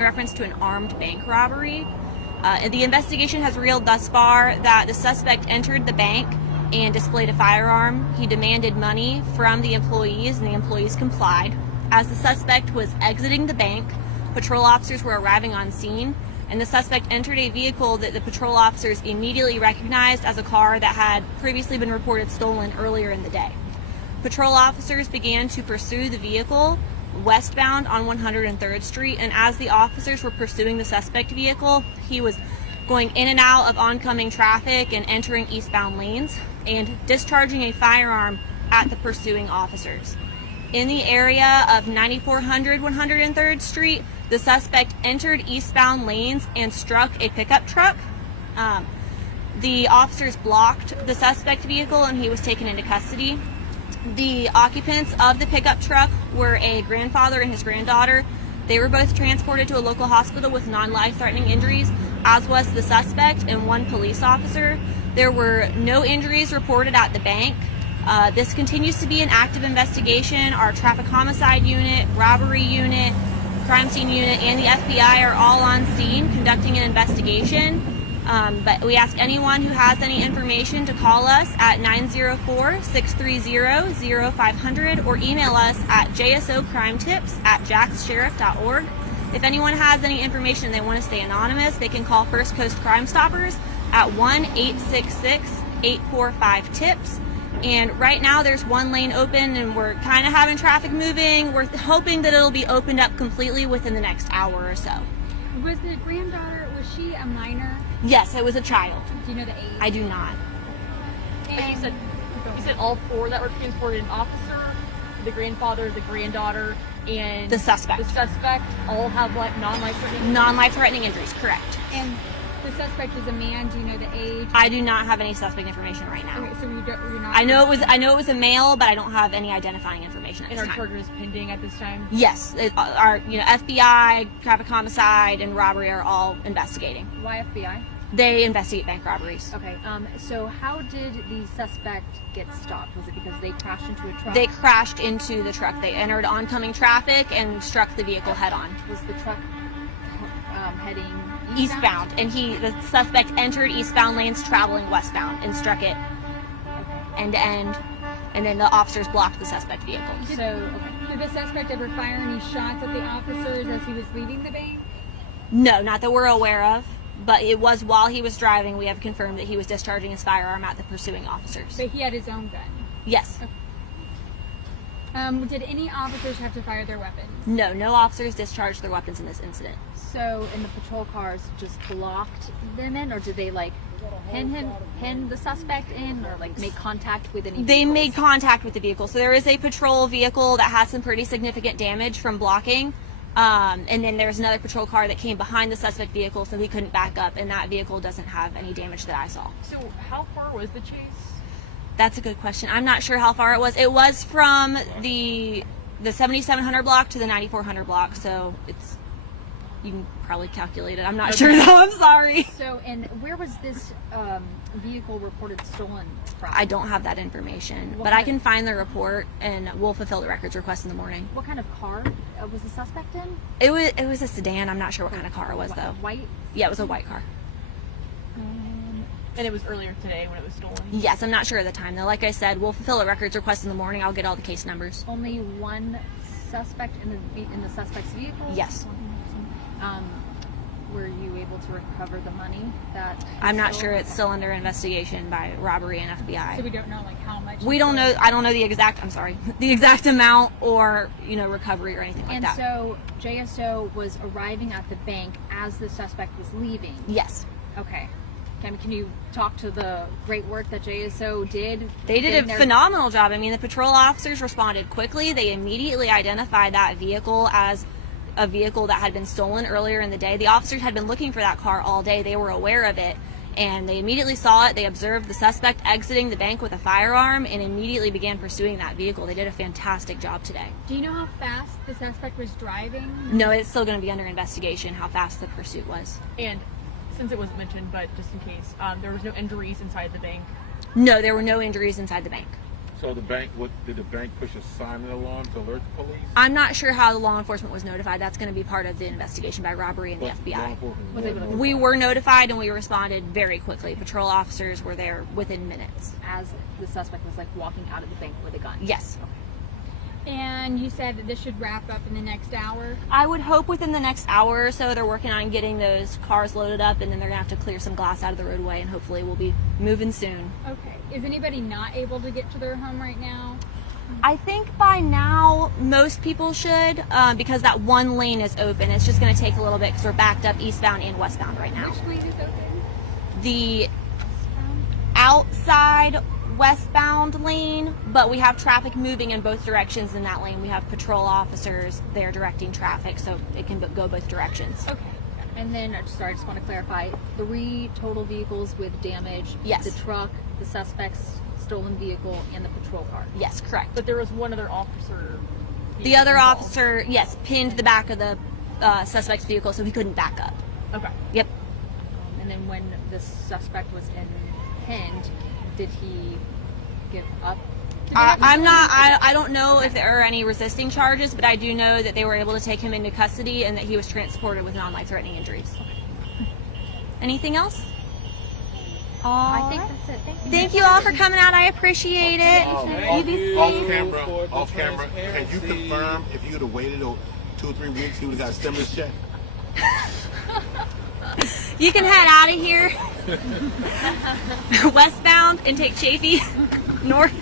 reference to an armed bank robbery. The investigation has revealed thus far that the suspect entered the bank and displayed a firearm. He demanded money from the employees, and the employees complied. As the suspect was exiting the bank, patrol officers were arriving on scene, and the suspect entered a vehicle that the patrol officers immediately recognized as a car that had previously been reported stolen earlier in the day. Patrol officers began to pursue the vehicle westbound on 103rd Street, and as the officers were pursuing the suspect vehicle, he was going in and out of oncoming traffic and entering eastbound lanes and discharging a firearm at the pursuing officers. In the area of 9400 103rd Street, the suspect entered eastbound lanes and struck a pickup truck. The officers blocked the suspect vehicle and he was taken into custody. The occupants of the pickup truck were a grandfather and his granddaughter. They were both transported to a local hospital with non-life-threatening injuries, as was the suspect and one police officer. There were no injuries reported at the bank. This continues to be an active investigation. Our traffic homicide unit, robbery unit, crime scene unit, and the FBI are all on scene conducting an investigation. But we ask anyone who has any information to call us at 904-630-0500 or email us at jsocrimetips@jaxsheriff.org. If anyone has any information they want to stay anonymous, they can call First Coast Crime Stoppers at 1-866-845-TIPS. And right now there's one lane open and we're kind of having traffic moving. We're hoping that it'll be opened up completely within the next hour or so. Was the granddaughter, was she a minor? Yes, it was a child. Do you know the age? I do not. And you said all four that were transported, an officer, the grandfather, the granddaughter, and The suspect. The suspect all have like non-life-threatening? Non-life-threatening injuries, correct. And the suspect is a man. Do you know the age? I do not have any suspect information right now. Okay, so you're not. I know it was a male, but I don't have any identifying information at And this our time. charges pending at this time? Yes, our FBI, traffic homicide, and robbery are all investigating. Why FBI? They investigate bank robberies. Okay. So how did the suspect get stopped? Was it because they crashed into a truck? They crashed into the truck. They entered oncoming traffic and struck the vehicle head on. Was the truck heading Eastbound, and the suspect entered eastbound lanes traveling westbound and struck it end to end, and then the officers blocked the suspect vehicle. Did the suspect ever fire any shots at the officers as he was leaving the bank? No, not that we're aware of, but it was while he was driving. We have confirmed that he was discharging his firearm at the pursuing officers. But he had his own gun? Yes. Okay. Did any officers have to fire their weapons? No officers discharged their weapons in this incident. So, and the patrol cars just blocked them in, or did they like pin the suspect in, or like make contact with any? They vehicles? made contact with the vehicle. So there is a patrol vehicle that has some pretty significant damage from blocking. And then there's another patrol car that came behind the suspect vehicle, so he couldn't back up, and that vehicle doesn't have any damage that I saw. So how far was the chase? That's a good question. I'm not sure how far it was. It was from the 7700 block to the 9400 block, so you can probably calculate it. I'm not sure though. I'm sorry. So, and where was this vehicle reported stolen from? I don't have that information, What but I kind can find the report and we'll fulfill the records request in the morning. What kind of car was the suspect in? It was a sedan. I'm not sure what kind of car it was though. White? Yeah, it was a white car. And it was earlier today when it was stolen? Yes, I'm not sure of the time though. Like I said, we'll fulfill a records request in the morning. I'll get all the case numbers. Only one suspect in the suspect's vehicle? Yes. Were you able to recover the money that? I'm not sure. It's still under investigation by robbery and FBI. So we don't know like how much. We don't know. I don't know the exact amount or recovery or anything like that. And so JSO was arriving at the bank as the suspect was leaving. Yes. Okay. Can you talk to the great work that JSO did? They did a phenomenal job. I mean, the patrol officers responded quickly. They immediately identified that vehicle as a vehicle that had been stolen earlier in the day. The officers had been looking for that car all day. They were aware of it, and they immediately saw it. They observed the suspect exiting the bank with a firearm and immediately began pursuing that vehicle. They did a fantastic job today. Do you know how fast the suspect was driving? No, it's still going to be under investigation how fast the pursuit was. And since it wasn't mentioned, but just in case, there was no injuries inside the bank? No, there were no injuries inside the bank. So the bank, did the bank push a sign in alarm to alert the police? I'm not sure how the law enforcement was notified. That's going to be part of the investigation by robbery and the Law FBI. enforcement Was able to- We were notified and we responded very quickly. Patrol officers were there within minutes. As the suspect was like walking out of the bank with a gun. Yes. And you said that this should wrap up in the next hour. I would hope within the next hour or so. They're working on getting those cars loaded up, and then they're going to have to clear some glass out of the roadway, and hopefully we'll be moving soon. Okay. Is anybody not able to get to their home right now? I think by now most people should, because that one lane is open. It's just going to take a little bit because we're backed up eastbound and westbound right now. Which lane is open? The outside westbound lane, but we have traffic moving in both directions in that lane. We have patrol officers there directing traffic, so it can go both directions. Okay. And then, I just want to clarify, 3 total vehicles with damage. Yes. The truck, the suspect's stolen vehicle, and the patrol car. Yes, correct. But there was one other officer. The other involved. officer, yes, pinned the back of the suspect's vehicle so he couldn't back up. Okay. Yep. And then when the suspect was pinned, did he give up? I don't know if there are any resisting charges, but I do know that they were able to take him into custody and that he was transported with non-life-threatening injuries. Anything else? I think that's it. Thank you. Thank you all for coming out. I appreciate it. Off camera, can you confirm if you'd have waited 2 or 3 weeks, you would have got a stimulus check? You can head out of here westbound and take Chafee north.